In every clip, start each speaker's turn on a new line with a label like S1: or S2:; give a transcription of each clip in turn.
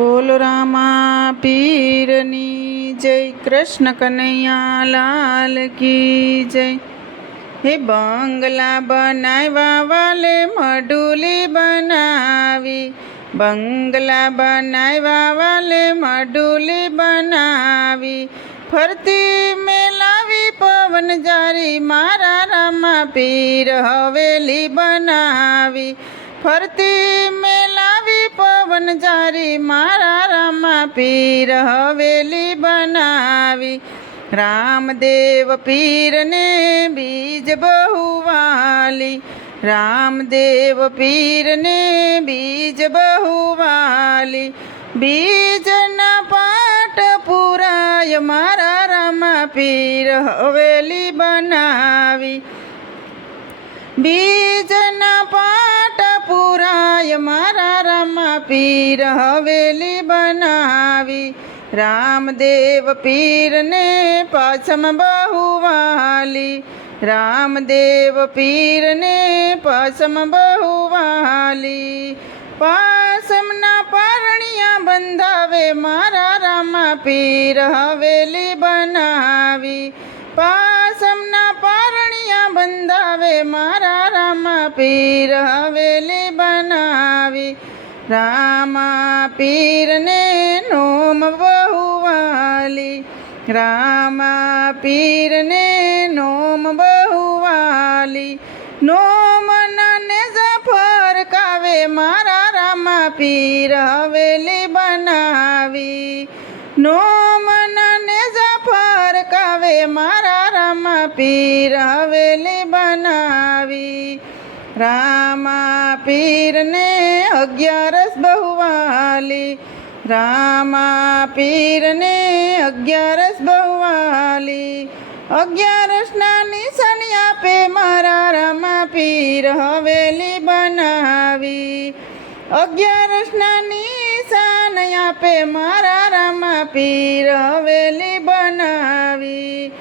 S1: બોલ રામા પીરની જય, કૃષ્ણ કનૈયા લાલ કી જય. હે બંગલા બનાવ્યા વાલે મડુલી બનાવી. બંગલા બનાવ્યા વાલે મડુલી બનાવી. ફરતી મેલાવી પવન જારી, મારા રામા પીર હવેલી બનાવી. ફરતી મેલાવી પવન જારી, મારા રામા પીર હવેલી બનાવી. રામદેવ પીરને બીજ બહુ વાલી. રામદેવ પીરને બીજ બહુ વાલી. બીજના પાટ પુરાય, મારા રામા પીર હવેલી બનાવી. બીજના પીર હવેલી બનાવી. રામદેવ પીરને પાછમ બહુ વાલી. રામદેવ પીરને પાછમ બહુ વાલી. પાસમના પારણિયા બંધાવે મારા રામા પીર હવેલી બનાવી. પાસમના પારણિયા બંધાવે મારા રામા પીર બનાવી રામા પીરને નોમ બહુવાલી. રામા પીરને નોમ બહુવાલી. નોમ ને જફર કાવે મારા રામા પીર હવેલી બનાવી. નોમ ને જફર કાવે મારા રામા પીર હવેલી બનાવી. રામા પીરને અગિયારસ બહુવાલી. રામા પીરને અગિયારસ બહુવાલી. અગિયારસના નિશાની આપે મારા રામા પીર હવેલી બનાવી. અગિયારસના નિશાન આપે મારા રામા પીર હવેલી બનાવી.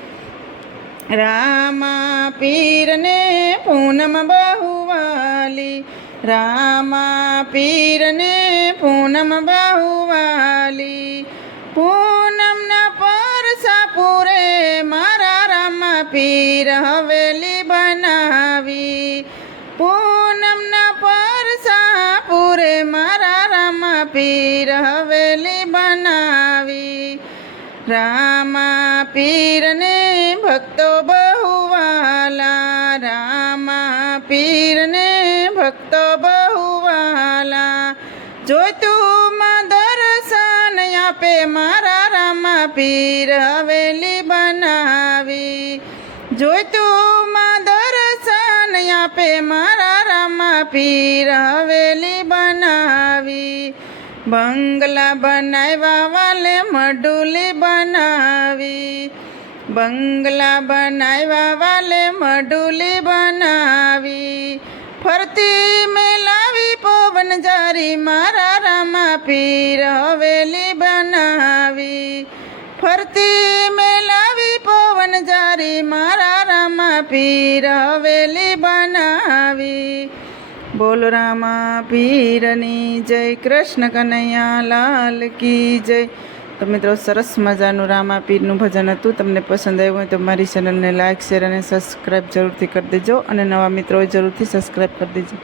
S1: રામા પીરને પૂનમ બહુવાલી રામા પીરને પૂનમ બહુવાલી. પૂનમના પરસા પૂરે મારા રામા પીર હવેલી બનાવી. પૂનમના પરસા પૂરે મારા રામા પીર હવેલી બનાવી. રામા પીરને ભક્તો બહુ ભક્તો બહુવાલા. જોઈતું માં દર્શન આપે, મારા રામા પીર હવેલી બનાવી. જોઈતું માં દર્શન આપે, મારા રામા પીર હવેલી બનાવી. બંગલા બનાવ્યા વાલે મડુલી બનાવી. બંગલા બનાવ્યા વાલે મડુલી બનાવી. ફરતી મેલાવી પવન જારી, મારા રામા પીર હવેલી બનાવી. ફરતી મેલાવી પવન જારી, મારા રામા પીર હવેલી બનાવી. બોલ રામા પીરની જય, કૃષ્ણ કનૈયા લાલ કી જય. તો મિત્રો, સરસ મજાનું રામા પીરનું ભજન હતું. તમને પસંદ આવ્યું હોય તો મારી ચેનલને લાઇક શેર અને સબસ્ક્રાઈબ જરૂરથી કરી દેજો. અને નવા મિત્રો જરૂરથી સબસ્ક્રાઈબ કરી દેજો.